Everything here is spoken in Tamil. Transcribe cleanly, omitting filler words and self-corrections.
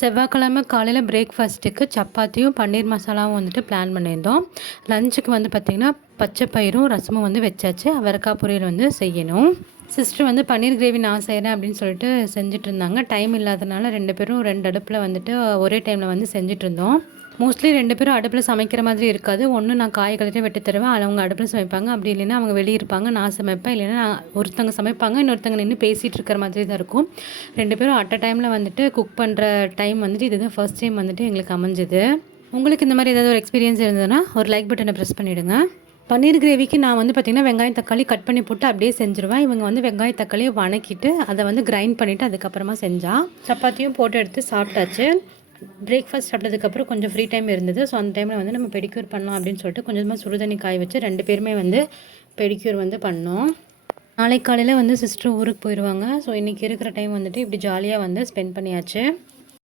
செவ்வாய்க்கிழமை காலையில் பிரேக்ஃபாஸ்ட்டுக்கு சப்பாத்தியும் பன்னீர் மசாலாவும் வந்துட்டு பிளான் பண்ணியிருந்தோம். லஞ்சுக்கு வந்து பார்த்திங்கன்னா பச்சை பயிரும் ரசமும் வந்து வச்சாச்சு. அவரைக்காய் பொரியல் வந்து செய்யணும். சிஸ்டர் வந்து பன்னீர் கிரேவி நான் செய்கிறேன் அப்படின்னு சொல்லிட்டு செஞ்சுட்டு இருந்தாங்க. டைம் இல்லாதனால 2 பேரும் 2 அடுப்பில் வந்துட்டு ஒரே டைமில் வந்து செஞ்சுட்ருந்தோம். மோஸ்ட்லி 2 பேரும் அடுப்பில் சமைக்கிற மாதிரி இருக்காது. ஒன்று நான் காய் கழுவிட்டு வெட்டி தருவேன், அவங்க அடுப்பில் சமைப்பாங்க. அப்படி இல்லைன்னா அவங்க வெளியே இருப்பாங்க, நான் சமைப்பேன். இல்லைன்னா ஒருத்தவங்க சமைப்பாங்க, இன்னொருத்தவங்க நின்று பேசிகிட்டு இருக்கிற மாதிரி தான் இருக்கும். 2 பேரும் அட் அ டைமில் வந்துட்டு குக் பண்ணுற டைம் வந்துட்டு இதுதான் ஃபர்ஸ்ட் டைம் வந்துட்டு எங்களுக்கு அமைஞ்சுது. உங்களுக்கு இந்த மாதிரி ஏதாவது ஒரு எக்ஸ்பீரியன்ஸ் இருந்ததுன்னா ஒரு லைக் பட்டனை ப்ரெஸ் பண்ணிவிடுங்க. பன்னீர் கிரேவிக்கு நான் வந்து பார்த்திங்கன்னா வெங்காயம் தக்காளி கட் பண்ணி போட்டு அப்படியே செஞ்சுருவேன். இவங்க வந்து வெங்காயம் தக்காளியை வணக்கிட்டு அதை வந்து கிரைண்ட் பண்ணிவிட்டு அதுக்கப்புறமா செஞ்சால் சப்பாத்தியும் போட்டு எடுத்து சாப்பிட்டாச்சு. பிரேக்ஃபாஸ்ட் சாப்பிட்டதுக்கப்புறம் கொஞ்சம் ஃப்ரீ டைம் இருந்தது. ஸோ அந்த டைமில் வந்து நம்ம பெடிக்யூர் பண்ணலாம் அப்படின்னு சொல்லிட்டு கொஞ்சமாக சுடுதண்ணி காய வச்சு 2 பேருமே வந்து பெடிக்யூர் வந்து பண்ணோம். நாளைக்கு காலையில் வந்து சிஸ்டர் ஊருக்கு போயிடுவாங்க. ஸோ இன்றைக்கி இருக்கிற டைம் வந்துட்டு இப்படி ஜாலியாக வந்து ஸ்பெண்ட் பண்ணியாச்சு.